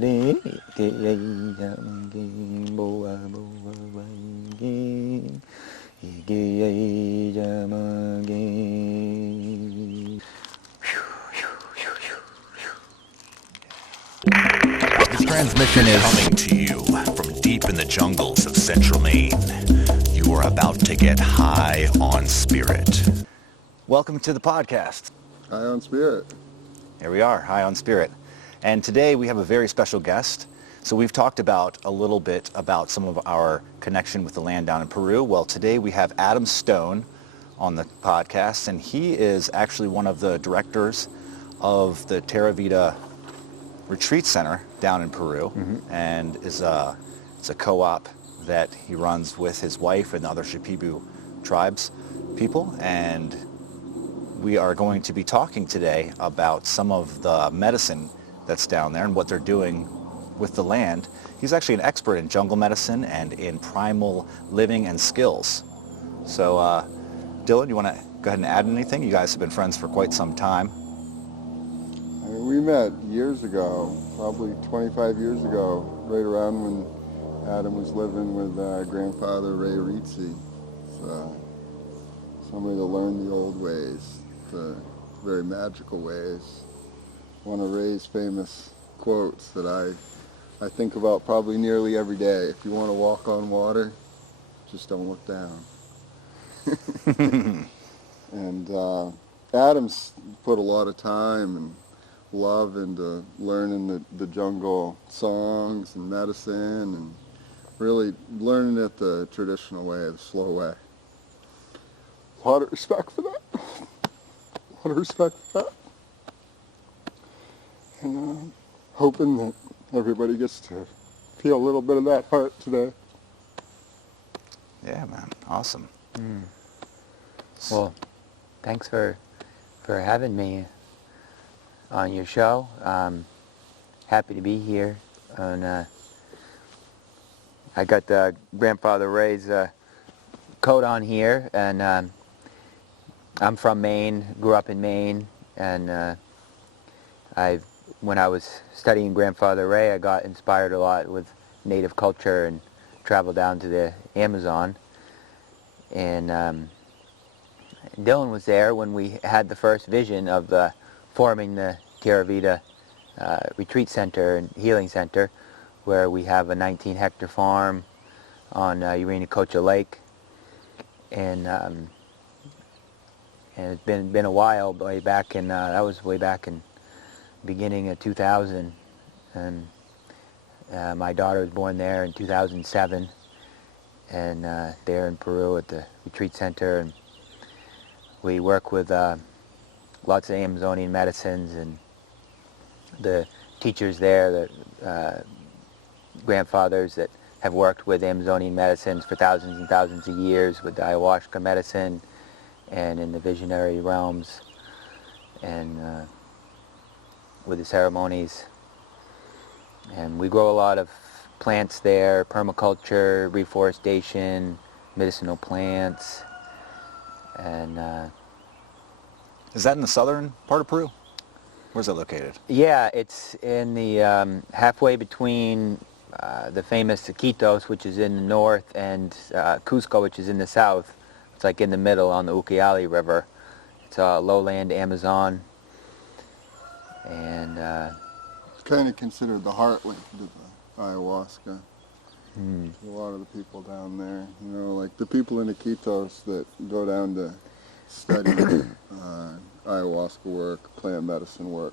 This transmission is coming to you from deep in the jungles of central Maine. You are about to get high on spirit. Welcome to the podcast. High on Spirit. Here we are, High on Spirit. And today we have a very special guest. So we've talked about a little bit about some of our connection with the land down in Peru. Well, today we have Adam Stone on the podcast, and he is actually one of the directors of the Terra Vida Retreat Center down in Peru, and it's a co-op that he runs with his wife and the other Shipibo Tribes people. And we are going to be talking today about some of the medicine that's down there and what they're doing with the land. He's actually an expert in jungle medicine and in primal living and skills. So, Dylan, you want to go ahead and add anything? You guys have been friends for quite some time. We met years ago, probably 25 years ago, right around when Adam was living with grandfather Ray Rizzi. So, somebody to learn the old ways, the very magical ways. One of Ray's famous quotes that I think about probably nearly every day. If you want to walk on water, just don't look down. And Adam's put a lot of time and love into learning the jungle songs and medicine and really learning it the traditional way, the slow way. A lot of respect for that. A lot of respect for that. And hoping that everybody gets to feel a little bit of that heart today. Yeah, man. Awesome. Well, thanks for having me on your show. Happy to be here. And I got Grandfather Ray's coat on here, and I'm from Maine, grew up in Maine, and when I was studying Grandfather Ray, I got inspired a lot with native culture and traveled down to the Amazon. And Dylan was there when we had the first vision of forming the Terra Vida Retreat Center and Healing Center, where we have a 19-hectare farm on Yurinacocha Lake. And it's been a while, way back in, that was way back in beginning of 2000, and my daughter was born there in 2007, and there in Peru at the retreat center, and we work with lots of Amazonian medicines, and the teachers there, the grandfathers that have worked with Amazonian medicines for thousands and thousands of years with the Ayahuasca medicine and in the visionary realms, and with the ceremonies. And we grow a lot of plants there, permaculture, reforestation, medicinal plants. And Is that in the southern part of Peru? Where's that located? yeah, it's in the halfway between the famous Iquitos, which is in the north, and Cusco, which is in the south. It's like in the middle on the Ucayali River. It's a lowland Amazon. And It's kind of considered the heartland of the ayahuasca. A lot of the people down there, like the people in Iquitos that go down to study ayahuasca work, plant medicine work,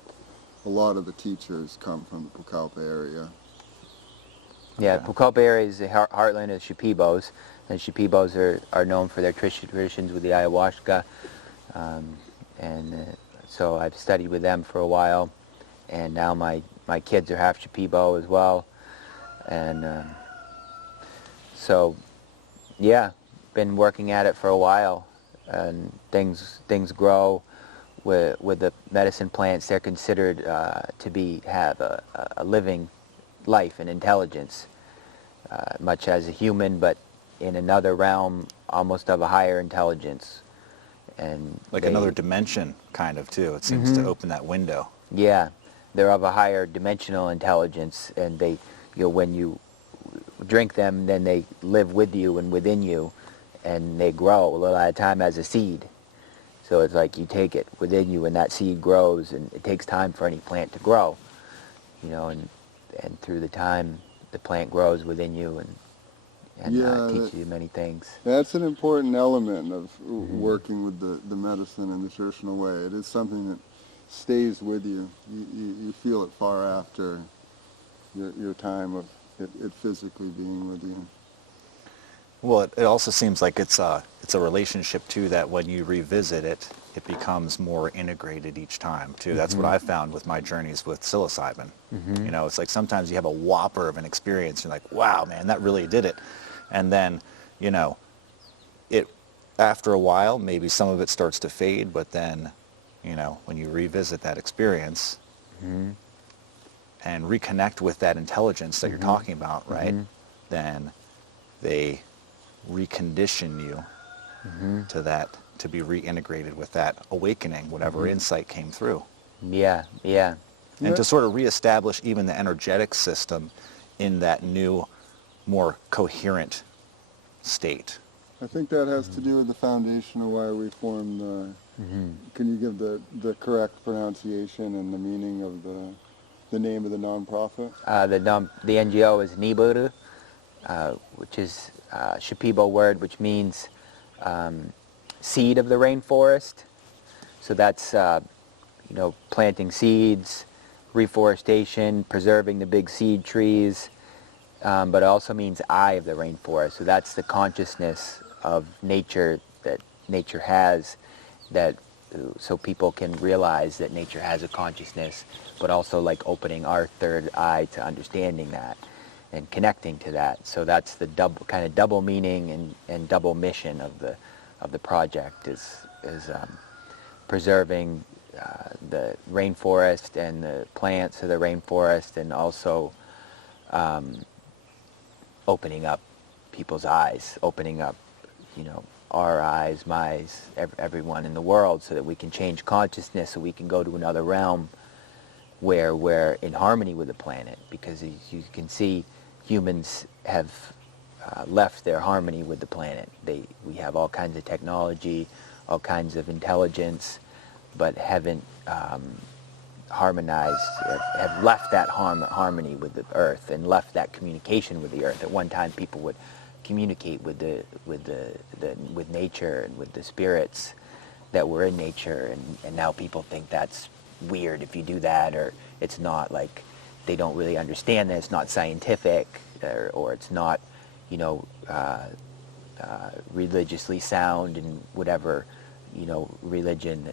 a lot of the teachers come from the Pucallpa area. yeah, Pucallpa area is the heartland of Shipibos, and Shipibos are known for their traditions with the ayahuasca. So I've studied with them for a while, and now my kids are half Shipibo as well. And so, yeah, been working at it for a while, and things grow with the medicine plants. They're considered to have a living life and intelligence, much as a human, but in another realm, almost of a higher intelligence. And Like another dimension, kind of, too. It seems to open that window. Yeah, they're of a higher dimensional intelligence, and they, when you drink them, then they live with you and within you, and they grow a little at a time as a seed. So it's like you take it within you, and that seed grows, and it takes time for any plant to grow, and through the time, the plant grows within you and teaches you many things. That's an important element of working with the medicine in the traditional way. It is something that stays with you. You feel it far after your time of it physically being with you. Well, it also seems like it's a relationship too, that when you revisit it, it becomes more integrated each time too. That's what I've found with my journeys with psilocybin. It's like sometimes you have a whopper of an experience. You're like, wow, man, that really did it. And then, it after a while, maybe some of it starts to fade, but then, when you revisit that experience and reconnect with that intelligence that you're talking about, right, then they recondition you to be reintegrated with that awakening, whatever insight came through. Yeah. And to sort of reestablish even the energetic system in that new, more coherent state. I think that has to do with the foundation of why we formed the... Can you give the correct pronunciation and the meaning of the name of the nonprofit? The NGO is Nibiru, which is a Shipibo word, which means seed of the rainforest. So that's, planting seeds, reforestation, preserving the big seed trees, but it also means eye of the rainforest. So that's the consciousness of nature that nature has, so people can realize that nature has a consciousness, but also like opening our third eye to understanding that and connecting to that. So that's the double meaning and double mission of the project is preserving the rainforest and the plants of the rainforest, and also opening up people's eyes, opening up, our eyes, my eyes, everyone in the world, so that we can change consciousness, so we can go to another realm where we're in harmony with the planet. Because as you can see, humans have left their harmony with the planet. We have all kinds of technology, all kinds of intelligence, but haven't harmonized, have left that harmony with the earth, and left that communication with the earth. At one time, people would communicate with nature and with the spirits that were in nature, and now people think that's weird if you do that, or it's not, like, they don't really understand that it's not scientific, or it's not, religiously sound in whatever, religion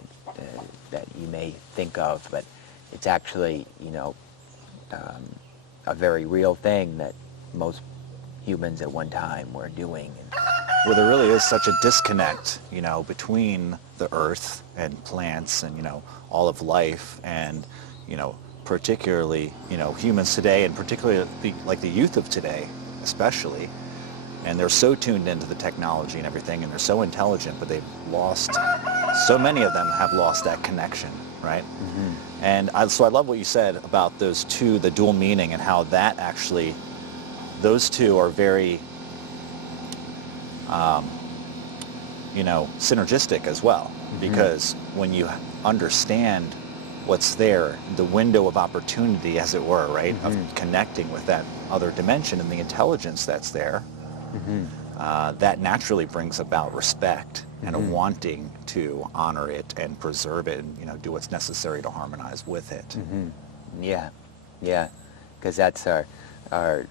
that you may think of, but it's actually, a very real thing that most humans at one time were doing. Well, there really is such a disconnect, between the earth and plants and, all of life, and, particularly, humans today, and particularly the youth of today, especially. And they're so tuned into the technology and everything, and they're so intelligent, but they've lost, so many of them have lost that connection, right? And so I love what you said about those two, the dual meaning, and how that actually, those two are very, synergistic as well. Because when you understand what's there, the window of opportunity, as it were, right, of connecting with that other dimension and the intelligence that's there, that naturally brings about respect and a wanting to honor it and preserve it, and do what's necessary to harmonize with it. Yeah, because that's our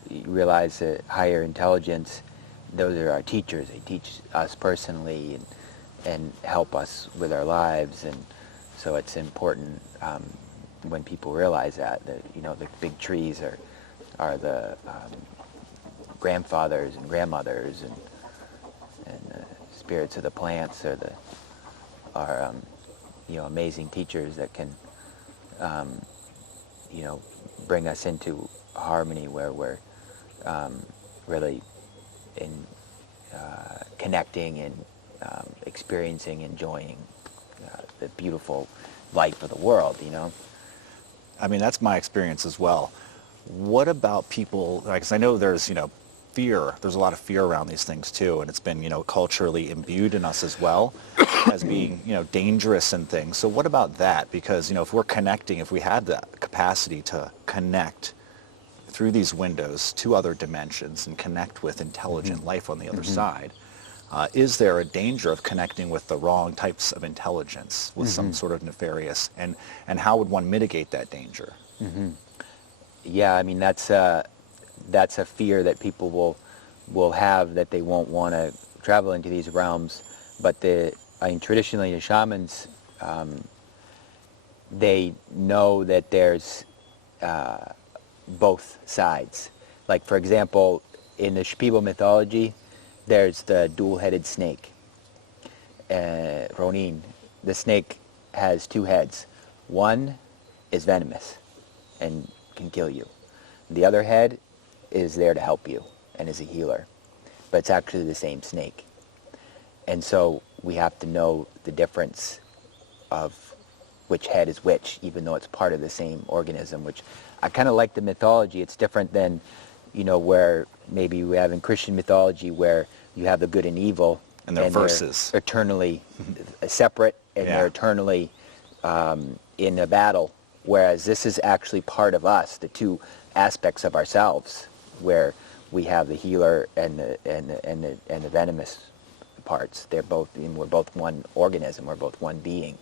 you realize that higher intelligence, those are our teachers. They teach us personally and help us with our lives, and so it's important when people realize that the big trees are the grandfathers and grandmothers, and the spirits of the plants are amazing teachers that can bring us into harmony where we're really in connecting and experiencing, enjoying the beautiful life of the world. I mean, that's my experience as well. What about people, like, 'cause I know there's, fear. There's a lot of fear around these things too, and it's been, culturally imbued in us as well as being, dangerous and things. So what about that? Because, if we're connecting, if we had the capacity to connect through these windows to other dimensions and connect with intelligent life on the other side, is there a danger of connecting with the wrong types of intelligence, with some sort of nefarious, and how would one mitigate that danger? Yeah, I mean, that's a fear that people will have, that they won't want to travel into these realms. But traditionally the shamans, they know that there's both sides. Like, for example, in the Shipibo mythology, there's the dual-headed snake, Ronin. The snake has two heads. One is venomous and can kill you. The other head is there to help you and is a healer, but it's actually the same snake. And so we have to know the difference of which head is which, even though it's part of the same organism, which I kind of like the mythology. It's different than, where maybe we have in Christian mythology, where you have the good and evil, And they're verses. They're eternally separate, and they're eternally in a battle. Whereas this is actually part of us, the two aspects of ourselves, where we have the healer and the venomous parts. We're both one organism. We're both one being.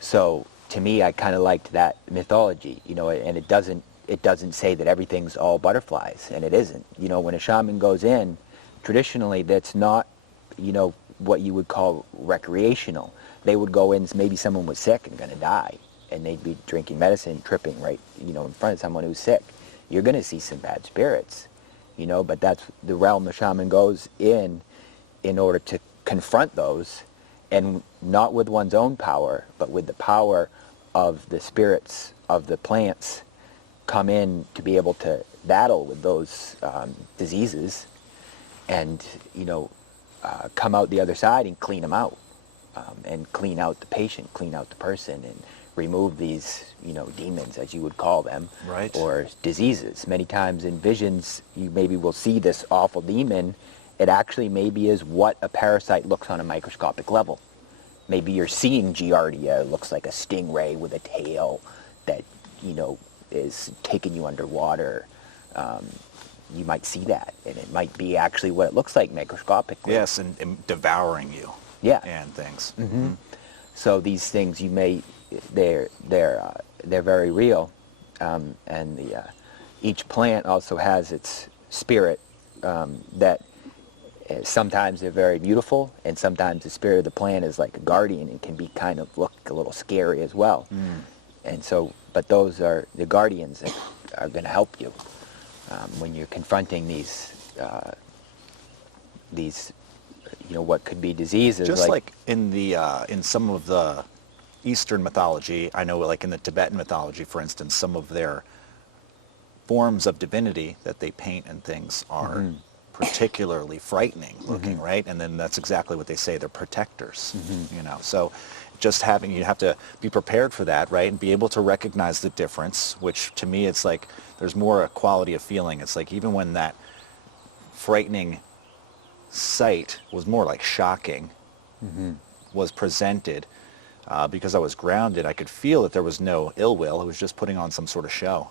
So to me, I kind of liked that mythology. And it doesn't say that everything's all butterflies, and it isn't. When a shaman goes in, traditionally, that's not, what you would call recreational. They would go in, maybe someone was sick and going to die, and they'd be drinking medicine, tripping right, in front of someone who's sick. You're going to see some bad spirits, but that's the realm the shaman goes in order to confront those, and not with one's own power, but with the power of the spirits of the plants come in to be able to battle with those diseases, and come out the other side and clean them out, and clean out the patient, clean out the person, and remove these demons, as you would call them, Right. or diseases. Many times in visions, you maybe will see this awful demon. It actually maybe is what a parasite looks on a microscopic level. Maybe you're seeing Giardia. It looks like a stingray with a tail that is taking you underwater. You might see that, and it might be actually what it looks like microscopically. Yes, and devouring you. Yeah. And things. So these things, they're very real, and each plant also has its spirit, that sometimes they're very beautiful, and sometimes the spirit of the plant is like a guardian and can be kind of look a little scary as well. And so, but those are the guardians that are going to help you when you're confronting these what could be diseases. Just like in the in some of the Eastern mythology, I know, like in the Tibetan mythology, for instance, some of their forms of divinity that they paint and things are particularly frightening looking, right? And then that's exactly what they say, they're protectors, So just you have to be prepared for that, right? And be able to recognize the difference, which to me, it's like there's more a quality of feeling. It's like even when that frightening sight was more like shocking, was presented, because I was grounded, I could feel that there was no ill will. It was just putting on some sort of show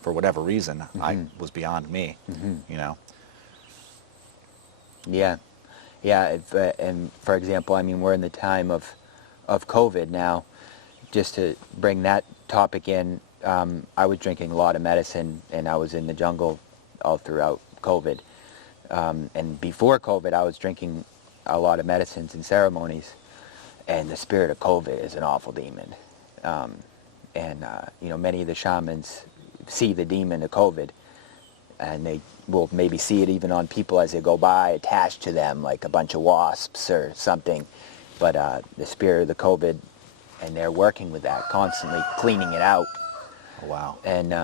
for whatever reason. I was beyond me, Yeah. And for example, I mean, we're in the time of COVID now. Just to bring that topic in, I was drinking a lot of medicine, and I was in the jungle all throughout COVID. And before COVID, I was drinking a lot of medicines and ceremonies, and the spirit of COVID is an awful demon. Many of the shamans see the demon of COVID, and they will maybe see it even on people as they go by, attached to them like a bunch of wasps or something. But the spirit of the COVID, and they're working with that, constantly cleaning it out. Oh, wow. And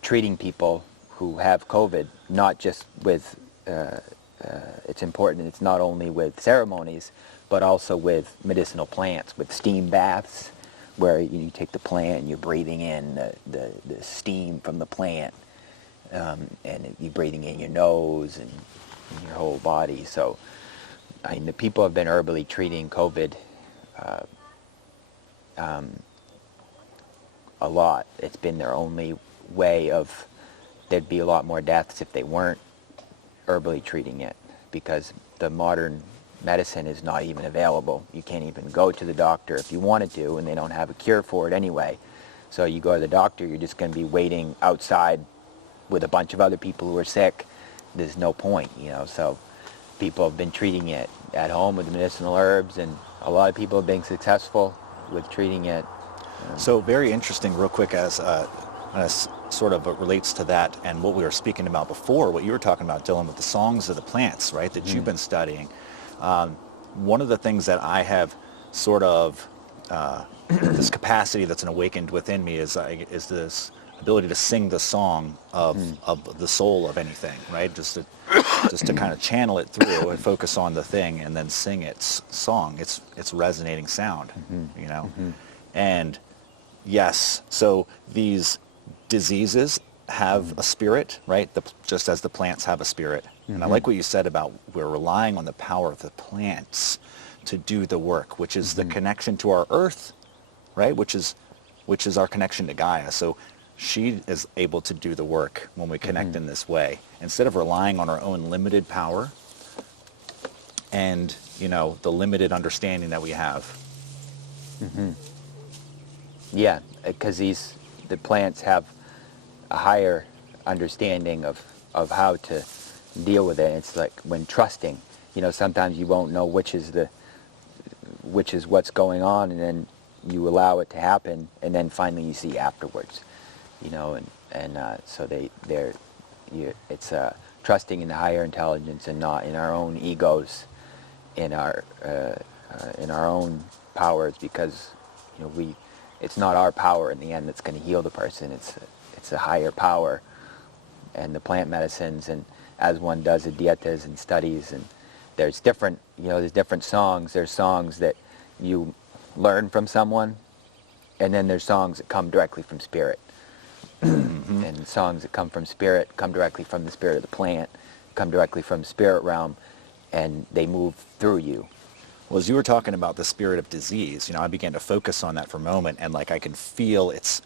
treating people who have COVID, not just with, it's important, it's not only with ceremonies, but also with medicinal plants, with steam baths, where you take the plant and you're breathing in the steam from the plant, and you're breathing in your nose and in your whole body. So, I mean, the people have been herbally treating COVID a lot. It's been their only way of, there'd be a lot more deaths if they weren't herbally treating it, because the modern medicine is not even available. You can't even go to the doctor if you wanted to, and they don't have a cure for it anyway. So you go to the doctor, you're just going to be waiting outside with a bunch of other people who are sick. There's no point, you know. So people have been treating it at home with medicinal herbs, and a lot of people have been successful with treating it. So very interesting, real quick, as sort of relates to that and what we were speaking about before, what you were talking about, Dylan, with the songs of the plants, right, that you've been studying. One of the things that I have sort of, this capacity that's awakened within me is this ability to sing the song of the soul of anything, right? Just to kind of channel it through and focus on the thing and then sing its song, its resonating sound, you know? And yes, so these diseases have a spirit, right? Just as the plants have a spirit. And I like what you said about we're relying on the power of the plants to do the work, which is the connection to our earth, right? Which is our connection to Gaia. So she is able to do the work when we connect in this way, instead of relying on our own limited power and, you know, the limited understanding that we have. Yeah, because the plants have a higher understanding of how to deal with it. It's like when trusting, you know, sometimes you won't know which is what's going on, and then you allow it to happen, and then finally you see afterwards, you know, and so it's trusting in the higher intelligence and not in our own egos, in our own powers, because, you know, it's not our power in the end that's going to heal the person. It's a higher power, and the plant medicines, and as one does the dietas and studies, and there's different songs. There's songs that you learn from someone, and then there's songs that come directly from spirit. And songs that come from spirit come directly from the spirit of the plant, come directly from spirit realm, and they move through you. Well, as you were talking about the spirit of disease, you know, I began to focus on that for a moment, and like I can feel its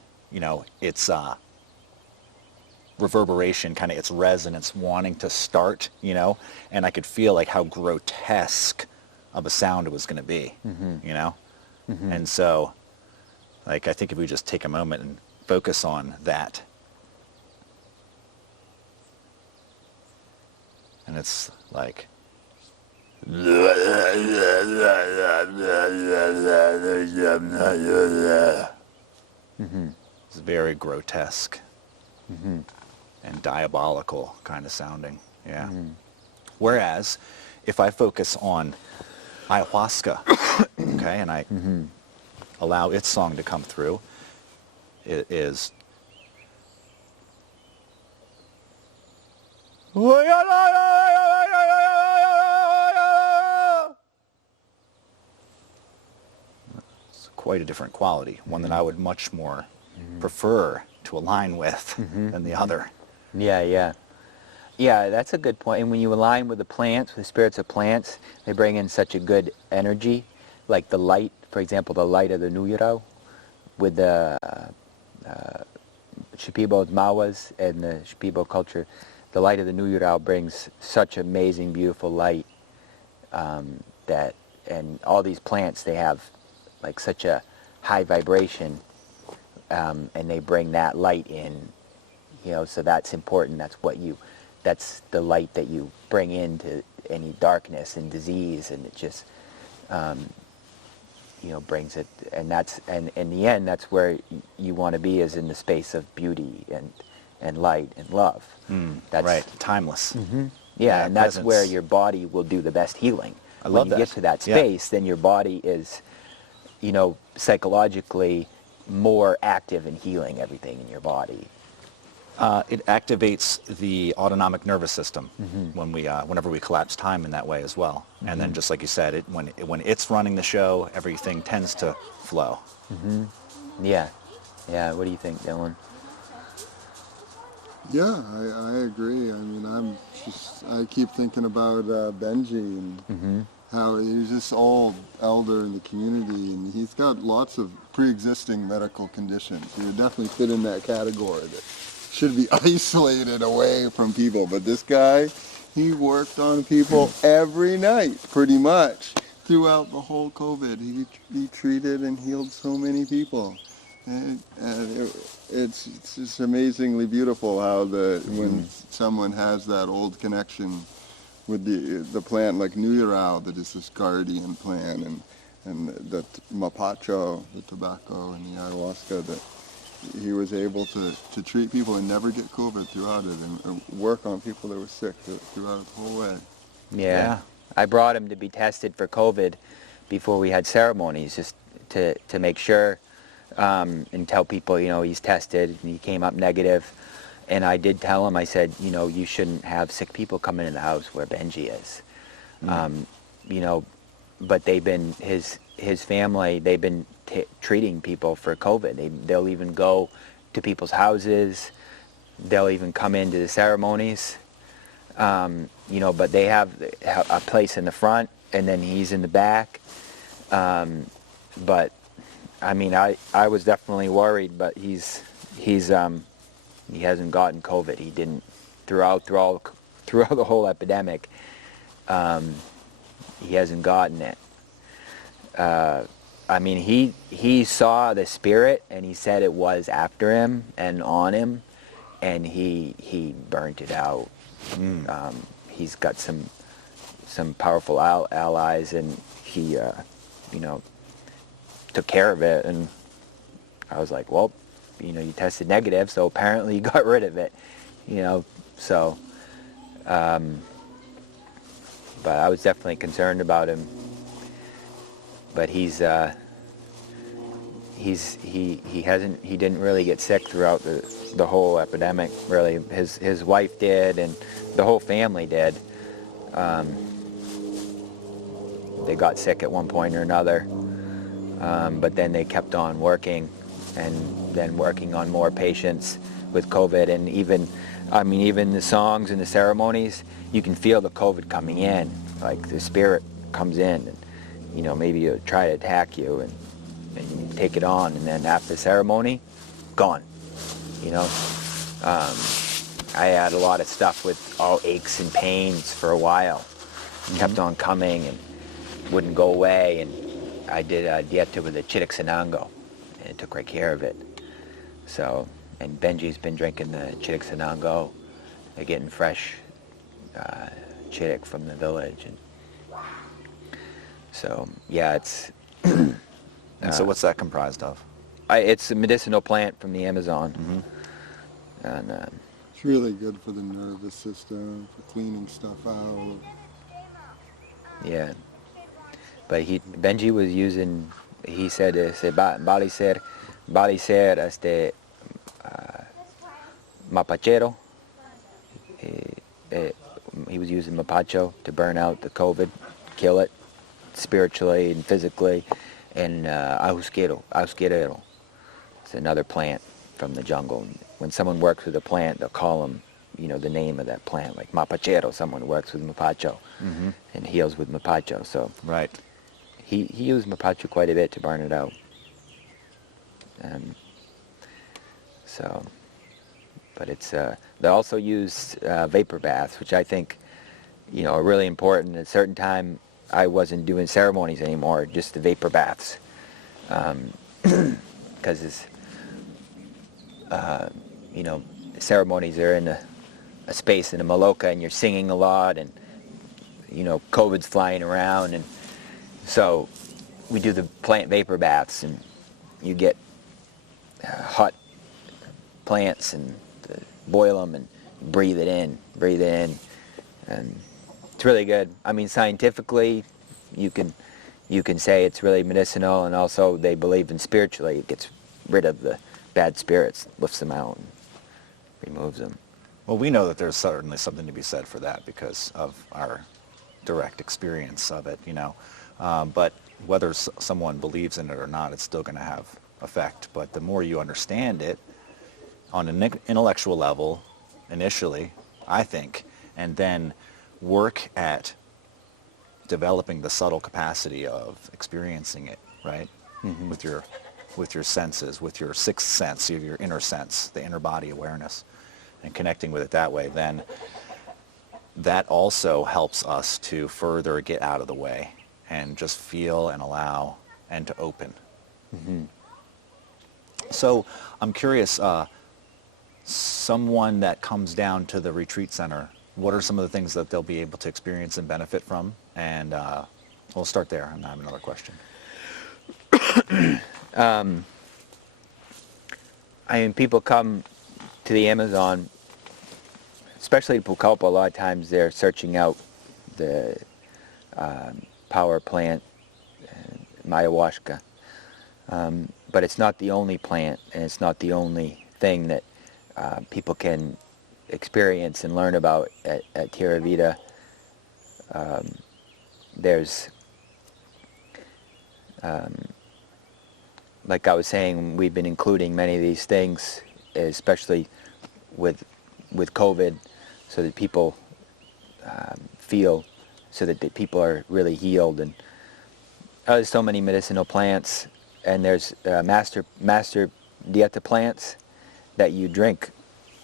reverberation, kind of its resonance wanting to start, you know, and I could feel like how grotesque of a sound it was going to be, you know, and so, like, I think if we just take a moment and focus on that, and it's like, it's very grotesque and diabolical kind of sounding, yeah. Whereas if I focus on ayahuasca, okay, and I allow its song to come through, it is it's quite a different quality, one that I would much more prefer to align with than the other. Yeah, that's a good point. And when you align with the plants, with the spirits of plants, they bring in such a good energy, like the light, for example, the light of the Nuyurao, with the Shipibo Mawas and the Shipibo culture. The light of the Nuyurao brings such amazing, beautiful light that, and all these plants, they have like such a high vibration, and they bring that light in, you know, so that's important. That's the light that you bring into any darkness and disease, and it just, you know, brings it, and in the end, that's where you want to be, is in the space of beauty and light and love. That's right, timeless. Yeah, and that's where your body will do the best healing. I love that. When you get to that space, then your body is, you know, psychologically more active in healing everything in your body. It activates the autonomic nervous system whenever we collapse time in that way as well. And then, just like you said, when it's running the show, everything tends to flow. Yeah. Yeah. What do you think, Dylan? Yeah, I agree. I mean, I keep thinking about Benji and how he's this old elder in the community, and he's got lots of pre-existing medical conditions. He would definitely fit in that category that should be isolated away from people. But this guy, he worked on people every night, pretty much, throughout the whole COVID. He treated and healed so many people. And it's just amazingly beautiful how when someone has that old connection with the plant like Nuyarao, that is this guardian plant, and the mapacho, the tobacco, and the ayahuasca, that he was able to treat people and never get COVID throughout it, and work on people that were sick throughout the whole way. Yeah. I brought him to be tested for COVID before we had ceremonies, just to make sure. And tell people, he's tested and he came up negative. And I did tell him, I said, you shouldn't have sick people coming in the house where Benji is. But they've been, his family, they've been treating people for COVID. They'll even go to people's houses. They'll even come into the ceremonies. But they have a place in the front and then he's in the back. But I mean, I was definitely worried, but he hasn't gotten COVID. He didn't throughout the whole epidemic. He hasn't gotten it. I mean, he saw the spirit, and he said it was after him and on him, and he burnt it out. He's got some powerful allies, and he took care of it. And I was like, well, you tested negative, so apparently you got rid of it, so but I was definitely concerned about him. But he didn't really get sick throughout the whole epidemic, really. His wife did, and the whole family did. They got sick at one point or another. But then they kept on working, and then working on more patients with COVID. And even the songs and the ceremonies, you can feel the COVID coming in, like the spirit comes in, and maybe it'll try to attack you, and you take it on, and then after the ceremony, gone. I had a lot of stuff with all aches and pains for a while. Kept on coming and wouldn't go away, and I did a dieta with a Chiricsanango, and it took great care of it. So, and Benji's been drinking the Chiricsanango. They're getting fresh Chiric from the village, and so yeah, it's. And so, what's that comprised of? It's a medicinal plant from the Amazon, and it's really good for the nervous system, for cleaning stuff out. Yeah. But Benji was using, he said, vale ser mapachero. He was using mapacho to burn out the COVID, kill it spiritually and physically. And ahusquerero. It's another plant from the jungle. When someone works with a plant, they'll call them, the name of that plant, like mapachero. Someone works with mapacho and heals with mapacho. So right. He used mapacho quite a bit to burn it out. But it's they also use vapor baths, which I think are really important. At a certain time, I wasn't doing ceremonies anymore, just the vapor baths, because ceremonies are in a space in a maloka, and you're singing a lot, and COVID's flying around, and so we do the plant vapor baths, and you get hot plants and boil them and breathe it in, and it's really good. I mean, scientifically, you can say it's really medicinal, and also they believe in spiritually. It gets rid of the bad spirits, lifts them out, and removes them. Well, we know that there's certainly something to be said for that because of our direct experience of it, But whether someone believes in it or not, it's still going to have effect. But the more you understand it on an intellectual level initially, I think, and then work at developing the subtle capacity of experiencing it, right? Mm-hmm. with your senses, with your sixth sense, your inner sense, the inner body awareness, and connecting with it that way, then that also helps us to further get out of the way and just feel and allow and to open. Mm-hmm. So I'm curious, someone that comes down to the retreat center, what are some of the things that they'll be able to experience and benefit from? And we'll start there, and I have another question. I mean, people come to the Amazon, especially Pucallpa. A lot of times they're searching out the power plant, Ayahuasca. But it's not the only plant, and it's not the only thing that people can experience and learn about at Terra Vida. There's, like I was saying, we've been including many of these things, especially with COVID, so that people feel, so that the people are really healed. And there's so many medicinal plants, and there's master dieta plants that you drink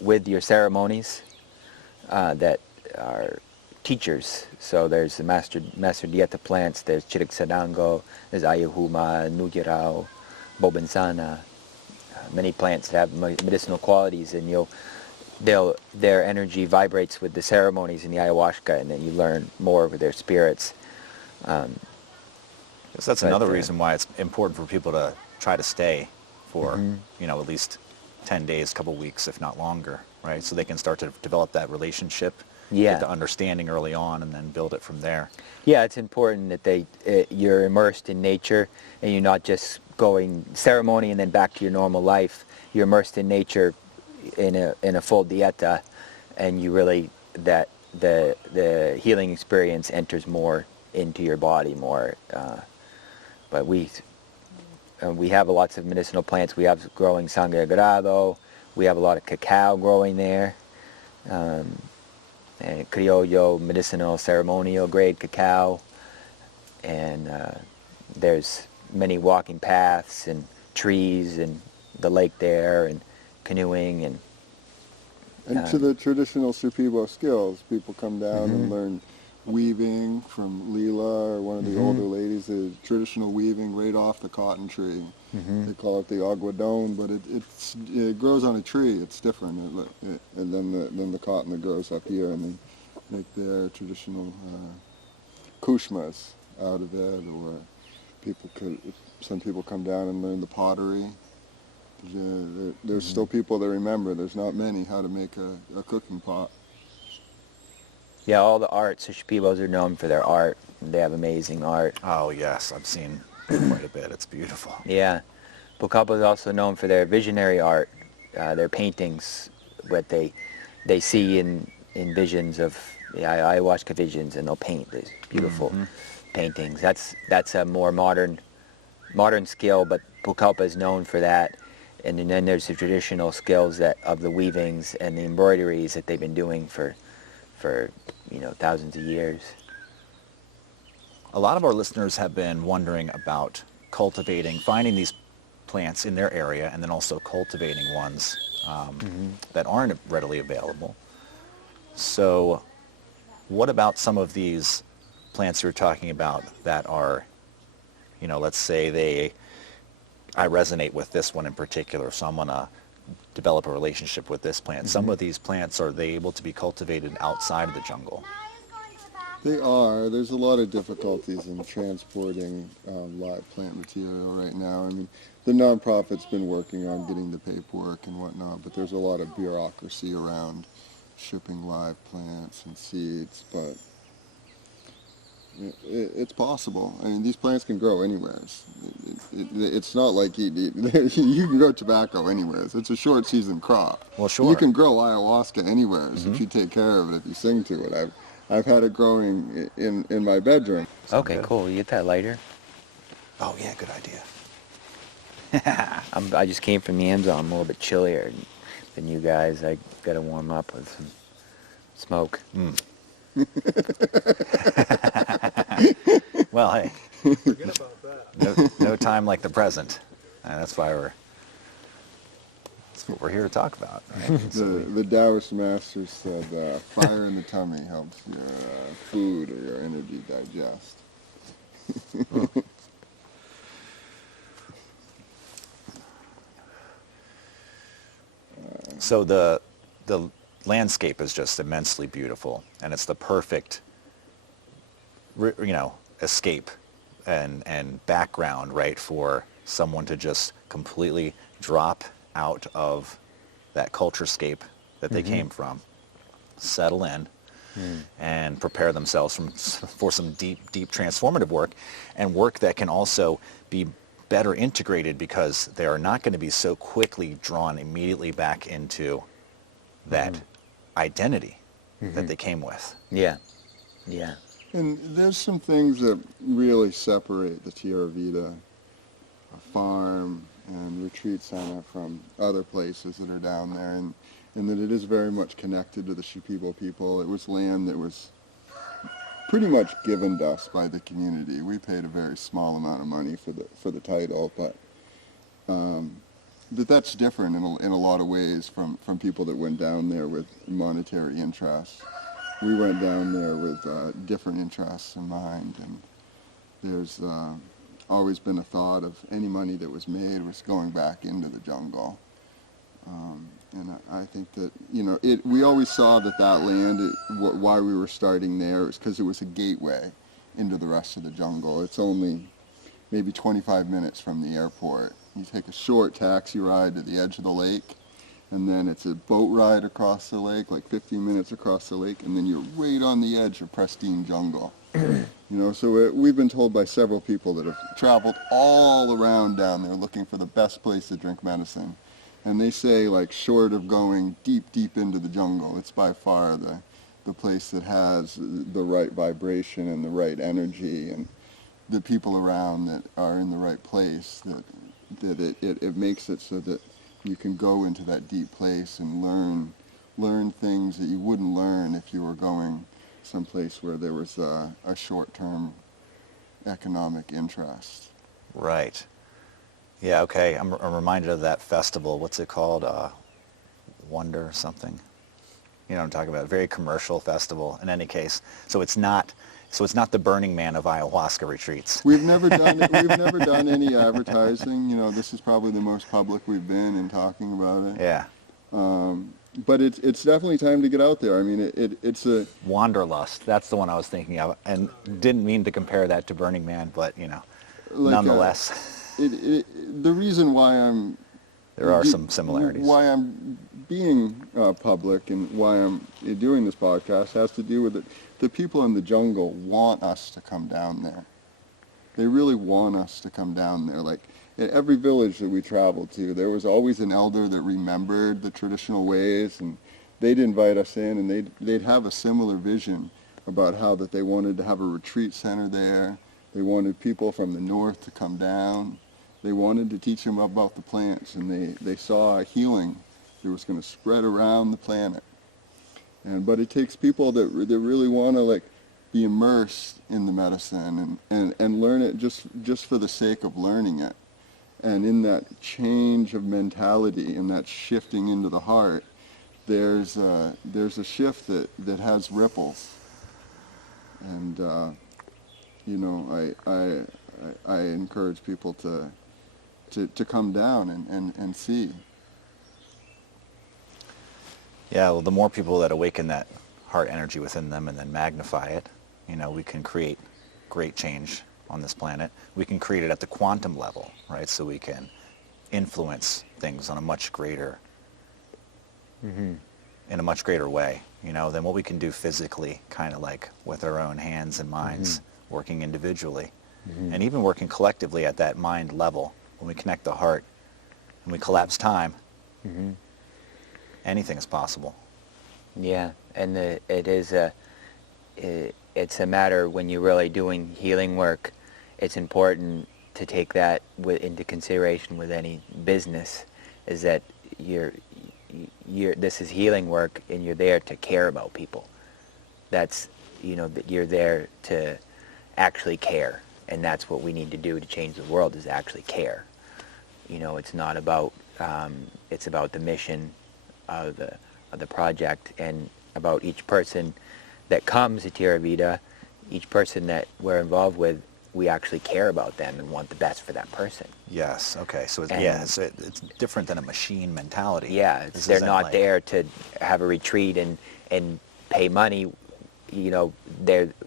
with your ceremonies that are teachers. So there's the master dieta plants, there's Chiricsadango, there's Ayahuma, Nugirao, Bobinsana, many plants that have medicinal qualities, and their energy vibrates with the ceremonies in the ayahuasca, and then you learn more with their spirits. So that's another reason why it's important for people to try to stay for, at least 10 days, couple weeks, if not longer, right? So they can start to develop that relationship, get the understanding early on, and then build it from there. Yeah, it's important that you're immersed in nature, and you're not just going ceremony and then back to your normal life. You're immersed in nature in a full dieta, and you really, that the healing experience enters more into your body more. But we have lots of medicinal plants. We have growing sangre sagrado. We have a lot of cacao growing there. And criollo, medicinal, ceremonial grade cacao. And there's many walking paths and trees and the lake there and canoeing. And to the traditional Shipibo skills, people come down and learn weaving from Leela, or one of the older ladies, the traditional weaving right off the cotton tree. They call it the aguadon, but it grows on a tree. It's different, and then the cotton that grows up here, and they make their traditional kushmas out of it. Or some people come down and learn the pottery. There's still people that remember. There's not many how to make a cooking pot. Yeah, all the arts. The Shipibos are known for their art. They have amazing art. Oh yes, I've seen quite a bit. It's beautiful. Yeah. Pucallpa is also known for their visionary art, their paintings, what they see in visions of ayahuasca visions, and they'll paint these beautiful paintings. That's a more modern skill, but Pucallpa is known for that. And then there's the traditional skills of the weavings and the embroideries that they've been doing for thousands of years. A lot of our listeners have been wondering about finding these plants in their area, and then also cultivating ones that aren't readily available. So what about some of these plants you're talking about that are, let's say I resonate with this one in particular, so I'm going to develop a relationship with this plant. Some of these plants, are they able to be cultivated outside of the jungle? They are. There's a lot of difficulties in transporting live plant material right now. I mean, the nonprofit's been working on getting the paperwork and whatnot, but there's a lot of bureaucracy around shipping live plants and seeds, but it's possible. I mean, these plants can grow anywhere. It's not like you can grow tobacco anywhere. It's a short season crop. Well, sure. You can grow ayahuasca anywhere if you take care of it, if you sing to it. I've had it growing in my bedroom. Okay, cool. You get that lighter? Oh yeah, good idea. I just came from the Amazon. I'm a little bit chillier than you guys. I got to warm up with some smoke. Well, hey. Forget about that. No time like the present. That's what we're here to talk about. Right? The Taoist master said, fire in the tummy helps your food or your energy digest. So the landscape is just immensely beautiful, and it's the perfect, escape and background, right, for someone to just completely drop out of that culturescape that they came from, settle in, and prepare themselves for some deep transformative work, and work that can also be better integrated because they are not going to be so quickly drawn immediately back into that identity that they came with. Yeah. And there's some things that really separate the Terra Vida farm and retreat center from other places that are down there, and that it is very much connected to the Shipibo people. It was land that was pretty much given to us by the community. We paid a very small amount of money for the title, but that's different in a lot of ways from people that went down there with monetary interests. We went down there with different interests in mind, and there's always been a thought of any money that was made was going back into the jungle. And I think that, we always saw that land, why we were starting there, is because it was a gateway into the rest of the jungle. It's only maybe 25 minutes from the airport. You take a short taxi ride to the edge of the lake, and then it's a boat ride across the lake, like 15 minutes across the lake, and then you're right on the edge of pristine jungle. So we've been told by several people that have traveled all around down there looking for the best place to drink medicine. And they say, like, short of going deep into the jungle, it's by far the place that has the right vibration and the right energy, and the people around that are in the right place, that it makes it so that you can go into that deep place and learn things that you wouldn't learn if you were going someplace where there was a short-term economic interest. Right. Yeah, okay. I'm reminded of that festival. What's it called? Wonder or something. You know what I'm talking about? A very commercial festival in any case. So it's not the Burning Man of ayahuasca retreats. We've never done any advertising. This is probably the most public we've been in talking about it. Yeah. But it's definitely time to get out there. I mean, it's a Wanderlust. That's the one I was thinking of, and didn't mean to compare that to Burning Man, but like nonetheless. The reason why there are some similarities. Why I'm being public and why I'm doing this podcast has to do with it. The people in the jungle want us to come down there. They really want us to come down there. Like, in every village that we traveled to, there was always an elder that remembered the traditional ways, and they'd invite us in, and they'd have a similar vision about how that they wanted to have a retreat center there. They wanted people from the north to come down. They wanted to teach them about the plants, and they saw a healing that was going to spread around the planet. But it takes people that really want to be immersed in the medicine and learn it just for the sake of learning it. And in that change of mentality and that shifting into the heart, there's a shift that has ripples. And I encourage people to come down and see. Yeah, well, the more people that awaken that heart energy within them and then magnify it, we can create great change on this planet. We can create it at the quantum level, right? So we can influence things on a much greater, in a much greater way, than what we can do physically, kind of like with our own hands and minds, working individually. And even working collectively at that mind level, when we connect the heart and we collapse time, anything is possible. Yeah, and it's a matter when you're really doing healing work, it's important to take that into consideration with any business is that this is healing work, and you're there to care about people. That's, that you're there to actually care, and that's what we need to do to change the world, is actually care. It's not about, it's about the mission of the project, and about each person that comes to Terra Vida, each person that we're involved with, we actually care about them and want the best for that person. Yes. Okay. So it's different than a machine mentality. Yeah, they're not there to have a retreat and pay money. We're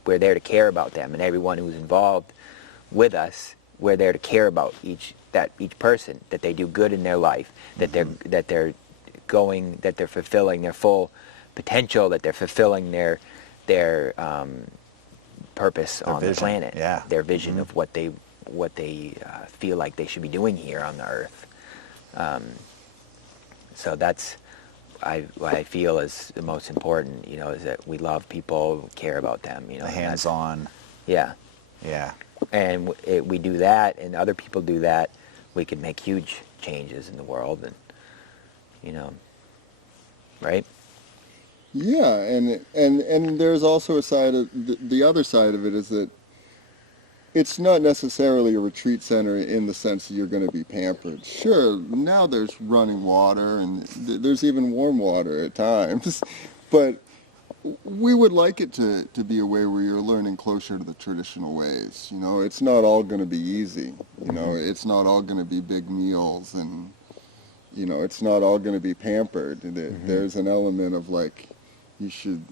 there to care about them, and everyone who's involved with us, we're there to care about each person, that they do good in their life, that they're fulfilling their full potential, that they're fulfilling their purpose on the planet, their vision of what they feel like they should be doing here on the earth. So that's what I feel is the most important, is that we love people, care about them, the hands-on. Yeah. And we do that, and other people do that, we can make huge changes in the world, and right? Yeah, and there's also a side of the other side of it is that it's not necessarily a retreat center in the sense that you're going to be pampered. Sure, now there's running water, and there's even warm water at times, but we would like it to be a way where you're learning closer to the traditional ways. It's not all going to be easy. It's not all going to be big meals, and it's not all going to be pampered. There's an element of like, you should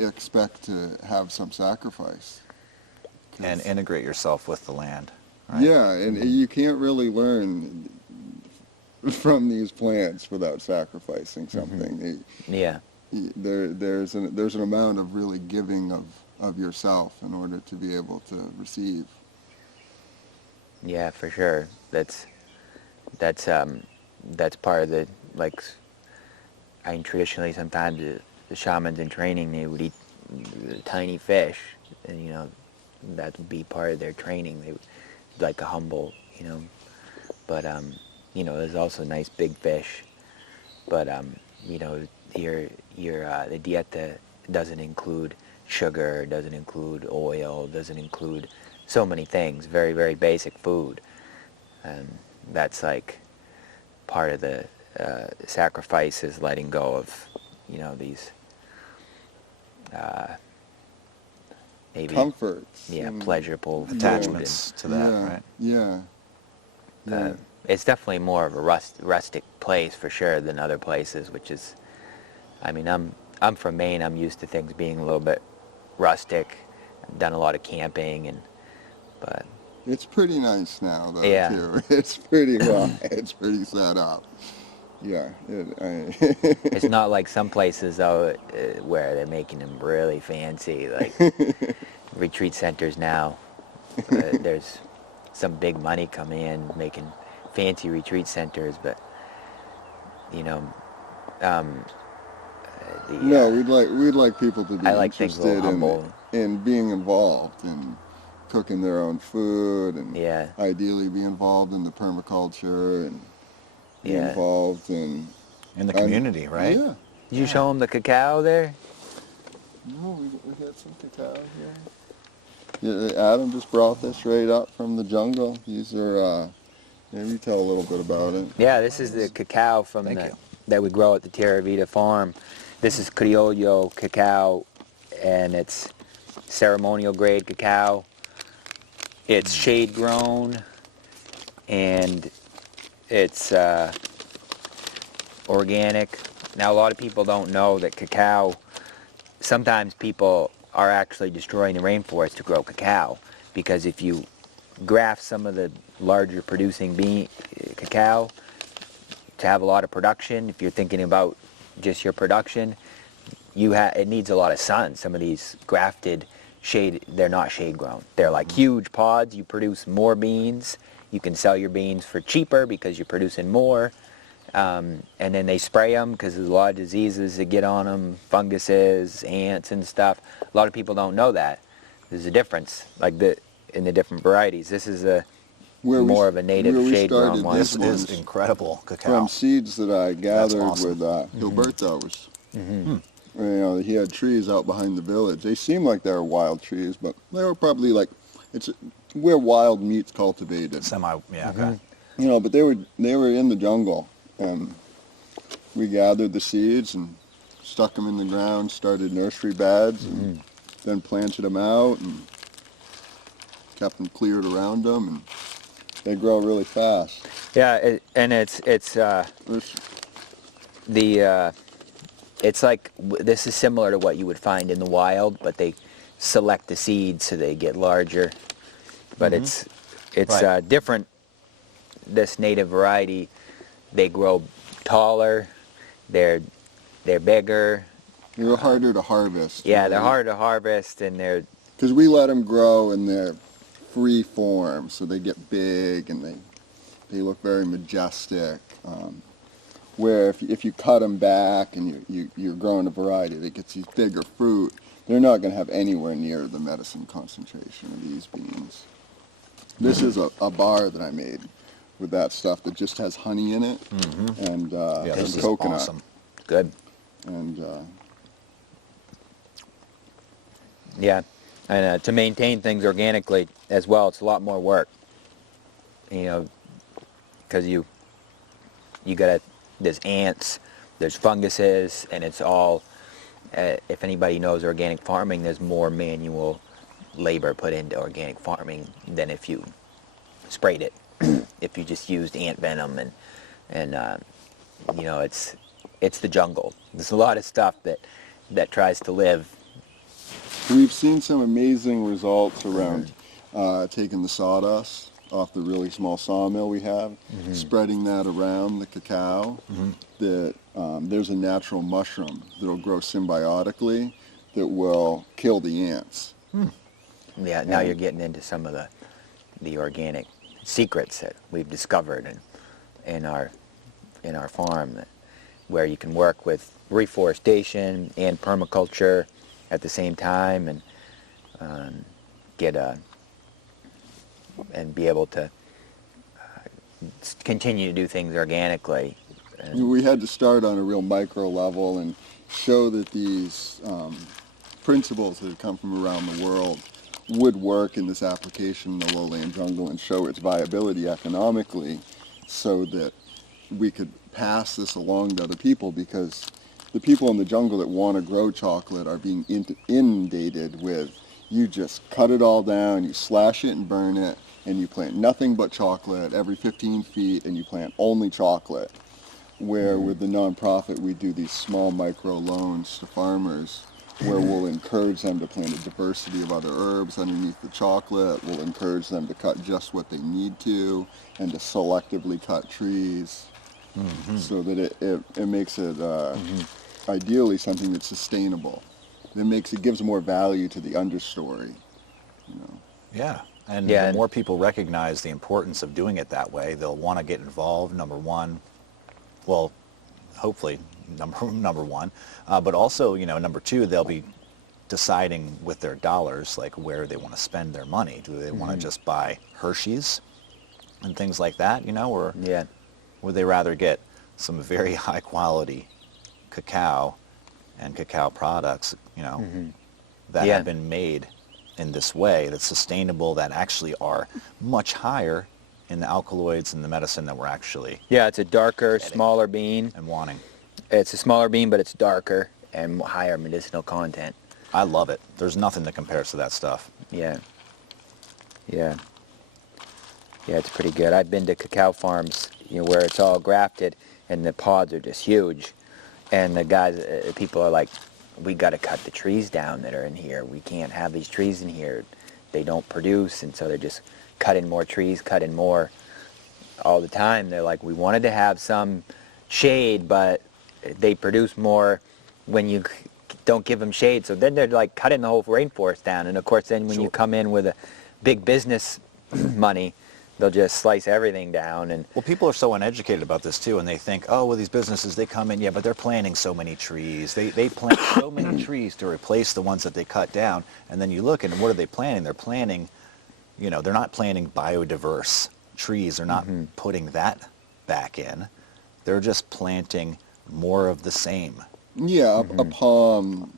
expect to have some sacrifice. And integrate yourself with the land. Right? Yeah, and you can't really learn from these plants without sacrificing something. Yeah. There's an amount of really giving of yourself in order to be able to receive. Yeah, for sure. That's part of the, like, traditionally sometimes the shamans in training, they would eat tiny fish, and that would be part of their training. They would like a humble, but there's also nice big fish, but the dieta doesn't include sugar, doesn't include oil, doesn't include so many things, very, very basic food, and that's like part of the sacrifice, is letting go of these maybe comforts, pleasurable attachments to that, right? Yeah. It's definitely more of a rustic place for sure than other places, which is, I'm from Maine. I'm used to things being a little bit rustic. I've done a lot of camping, but it's pretty nice now, though. Yeah. Too. It's pretty it's pretty set up. Yeah. It's not like some places though where they're making them really fancy, like retreat centers now. There's some big money coming in making fancy retreat centers, but no, we'd like people to be interested humble. in being involved and cooking their own food, and ideally be involved in the permaculture and be involved in the community, right? Yeah. Did you show them the cacao there? No, we got some cacao here. Yeah, Adam just brought this right up from the jungle. These are, maybe tell a little bit about it. Yeah, this is the cacao that we grow at the Terra Vida farm. This is Criollo cacao, and it's ceremonial grade cacao. It's shade grown, and it's organic. Now, a lot of people don't know that cacao, sometimes people are actually destroying the rainforest to grow cacao, because if you graft some of the larger producing cacao to have a lot of production, if you're thinking about just your production, it needs a lot of sun. Some of these grafted they're not shade grown. They're like huge pods. You produce more beans. You can sell your beans for cheaper because you're producing more. And then they spray them because there's a lot of diseases that get on them, funguses, ants and stuff. A lot of people don't know that. There's a difference in the different varieties. This is more of a native shade grown one. This is incredible cacao. From seeds that I gathered awesome. with Gilberto's. He had trees out behind the village. They seemed like they were wild trees, but they were probably like, where wild meat's cultivated. Okay. But they were in the jungle, and we gathered the seeds and stuck them in the ground, started nursery beds, and then planted them out and kept them cleared around them, and they grow really fast. Yeah, it's like, this is similar to what you would find in the wild, but they select the seeds so they get larger. But it's Right. different. This native variety, they grow taller, they're bigger. They're harder to harvest. Yeah, they're harder to harvest, and they're... Because we let them grow in their free form, so they get big and they look very majestic. Where if you cut them back and you're growing a variety that gets these bigger fruit, they're not going to have anywhere near the medicine concentration of these beans. This is a bar that I made with that stuff that just has honey in it and This is coconut. awesome. Good. And Yeah, and to maintain things organically as well, it's a lot more work. Because you got there's ants, there's funguses, and it's all. If anybody knows organic farming, there's more manual labor put into organic farming than if you sprayed it. If you just used ant venom and it's the jungle. There's a lot of stuff that tries to live. we've seen some amazing results around taking the sawdust off the really small sawmill we have, spreading that around the cacao. That there's a natural mushroom that'll grow symbiotically that will kill the ants. Yeah, now you're getting into some of the organic secrets that we've discovered in our farm, where you can work with reforestation and permaculture at the same time, and and be able to continue to do things organically. We had to start on a real micro level and show that these principles that have come from around the world would work in this application in the lowland jungle and show its viability economically, so that we could pass this along to other people, because the people in the jungle that want to grow chocolate are being inundated with, you just cut it all down, you slash it and burn it, and you plant nothing but chocolate every 15 feet, and you plant only chocolate. Where with the nonprofit we do these small micro loans to farmers, where we'll encourage them to plant a diversity of other herbs underneath the chocolate. We'll encourage them to cut just what they need to, and to selectively cut trees, so that it makes it ideally something that's sustainable. It gives more value to the understory. Yeah. And the more people recognize the importance of doing it that way, they'll want to get involved, number one. Well, hopefully, number one. But also, number two, they'll be deciding with their dollars, like, where they want to spend their money. Do they want to just buy Hershey's and things like that, or would they rather get some very high quality cacao and cacao products, that have been made in this way, that's sustainable, that actually are much higher in the alkaloids and the medicine that we're actually it's a darker, smaller bean. and wanting. It's a smaller bean, but it's darker and higher medicinal content. I love it. There's nothing that compares to that stuff. Yeah, it's pretty good. I've been to cacao farms, where it's all grafted, and the pods are just huge. And the guys, people are like, we got to cut the trees down that are in here. We can't have these trees in here. They don't produce, and so they're just cutting more trees, cutting more all the time. They're like, we wanted to have some shade, but they produce more when you don't give them shade. So then they're like cutting the whole rainforest down. And of course, then when you come in with a big business money, they'll just slice everything down. And well, people are so uneducated about this too, and they think, oh, well, these businesses, they come in, but they're planting so many trees. They plant so many trees to replace the ones that they cut down. And then you look, and what are they planting? They're planting, they're not planting biodiverse trees. They're not putting that back in. They're just planting more of the same. Yeah, a palm,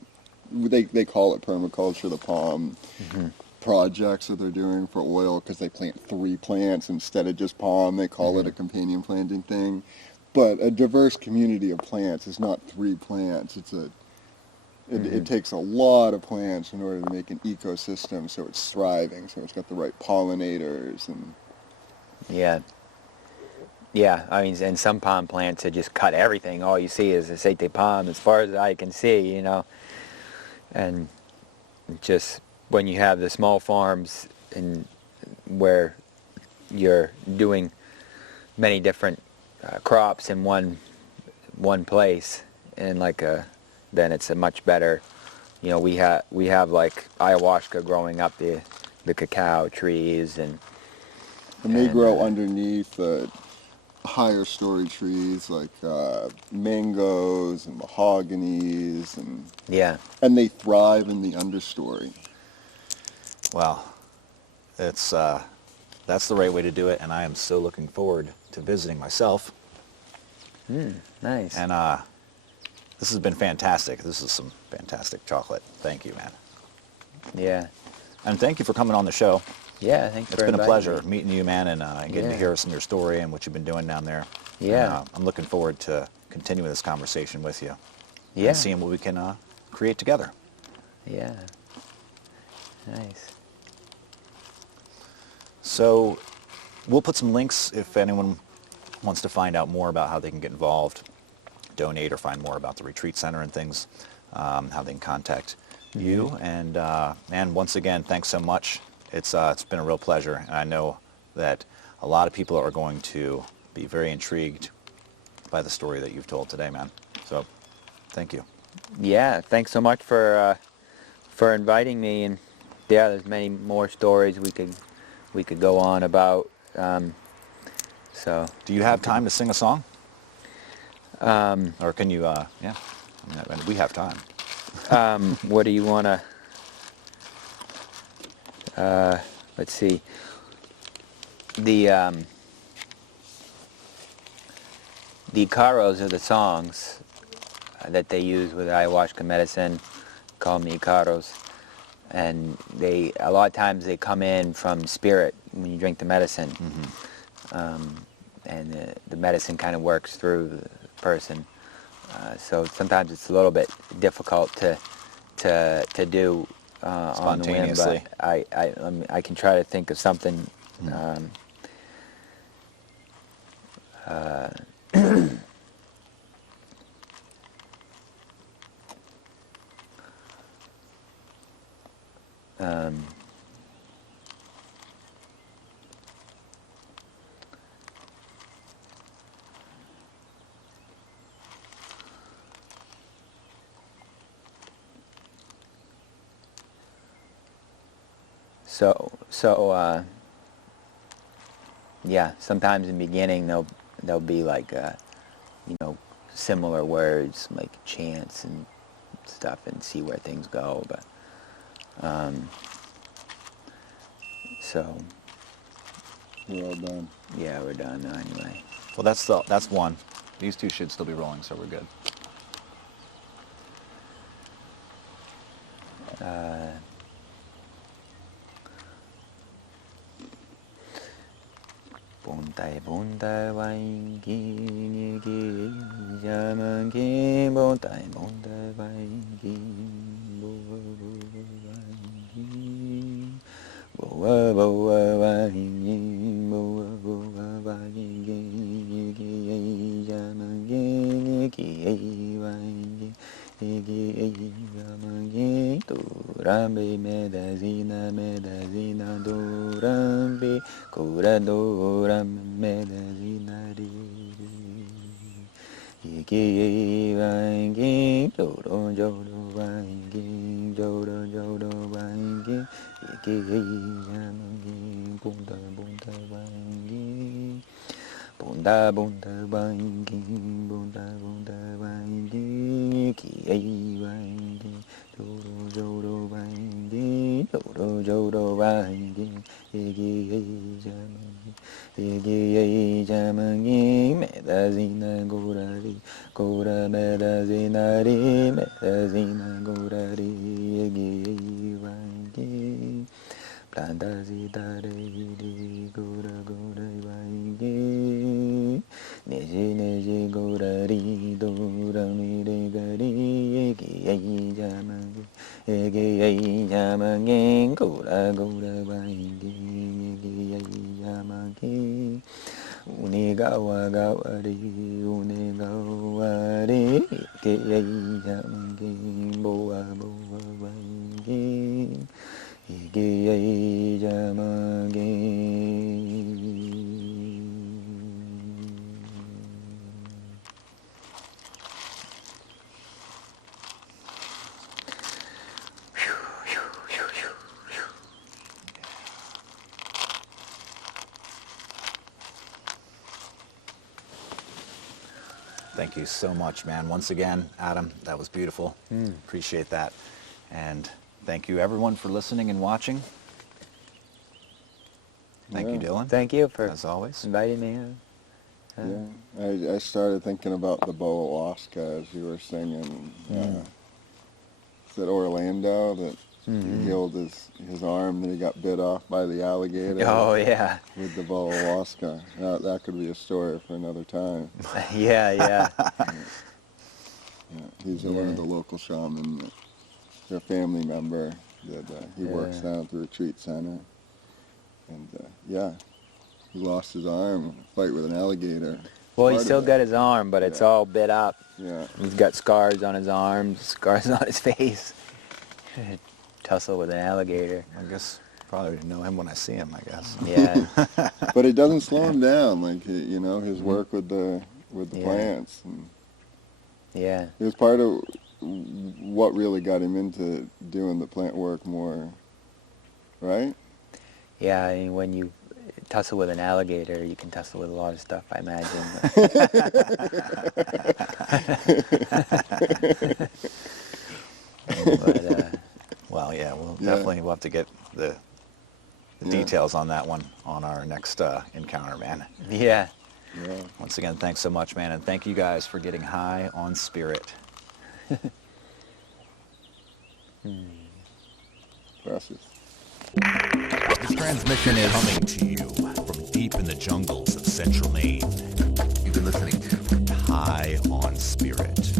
they call it permaculture, the palm projects that they're doing for oil, because they plant 3 plants instead of just palm. They call it a companion planting thing. But a diverse community of plants is not 3 plants. It takes a lot of plants in order to make an ecosystem so it's thriving, so it's got the right pollinators. And Yeah. Yeah, I mean, and some palm plants that just cut everything. All you see is aceite palm as far as I can see, you know. And just when you have the small farms and where you're doing many different crops in one place, and then it's a much better, you know, we have like ayahuasca growing up the cacao trees, and they grow underneath higher story trees like mangoes and mahoganies, and they thrive in the understory. Well, that's the right way to do it, and I am so looking forward to visiting myself. Nice. And this has been fantastic. This is some fantastic chocolate. Thank you, man. Yeah. And thank you for coming on the show. Yeah, thanks for It's been a inviting pleasure me. meeting you, man, and getting to hear some of your story and what you've been doing down there. Yeah. And, I'm looking forward to continuing this conversation with you. Yeah. And seeing what we can create together. Yeah. Nice. So we'll put some links if anyone wants to find out more about how they can get involved, donate, or find more about the retreat center and things, how they can contact you. And man, once again, thanks so much. It's been a real pleasure, and I know that a lot of people are going to be very intrigued by the story that you've told today, man. So thank you. Yeah, thanks so much for inviting me, and yeah, there's many more stories we could go on about. So Do you have time to sing a song? Or can you? Yeah, I mean, we have time. what do you want to? Let's see. The icaros are the songs that they use with ayahuasca medicine, call them icaros, and a lot of times they come in from spirit when you drink the medicine, and the medicine kind of works through the person. So sometimes it's a little bit difficult to do on the whim, Spontaneously. but I can try to think of something. So yeah, sometimes in the beginning there'll be like similar words like chants and stuff, and see where things go. But so We're all done. yeah, we're done now anyway. Well, that's one. These two should still be rolling, so we're good. Buntai buntai waingi nigi yamangi buntai buntai waingi boa boa waingi boa boa waingi yamangi nigi waingi nigi yamangi durambe medazina durambe cura duram medazina di iki wangi joro joro wangi joro joro wangi iki yamangi bunda bunda wangi bunda bunda wangi bunda bunda wangi iki wangi joro joro wangi joro joro wangi iki yamangi Yegi Jamangi, Medazina Gorari, Gora Medazinari, Medazina Gorari, Yegi Vangi, Plantazidari, Gora Gora Vangi, Neji Neji Gorari, Dora Midegari, Yegi Jamangi, Yegi Jamangi, Gora Gora Vangi, Yegi Jamangi. Unigawa gawari, unigawari, kiyai jamangi, boa boa wangi, kiyai jamangi. Thank you so much, man. Once again, Adam, that was beautiful. Appreciate that. And thank you, everyone, for listening and watching. Thank you, Dylan. Thank you for as always inviting me. I started thinking about the Ayahuasca as you were singing. Is it Orlando that he healed his arm that he got bit off by the alligator? Oh, yeah. With the Ayahuasca. That could be a story for another time. Yeah. He's one of the local shamans. Their family member that he works down at the retreat center. And he lost his arm in a fight with an alligator. Well, he's still got his arm, but it's all bit up. Yeah. He's got scars on his arms, scars on his face. Tussle with an alligator. I guess probably know him when I see him, I guess. Yeah. But it doesn't slow him down, like his work with the plants. And Yeah. it was part of what really got him into doing the plant work more, right? Yeah, I mean, when you tussle with an alligator, you can tussle with a lot of stuff, I imagine. But, well, yeah, definitely we'll have to get the details on that one on our next encounter, man. yeah. Once again, thanks so much, man, and thank you guys for getting high on spirit. Gracias. This transmission is coming to you from deep in the jungles of central Maine. You've been listening to High on Spirit.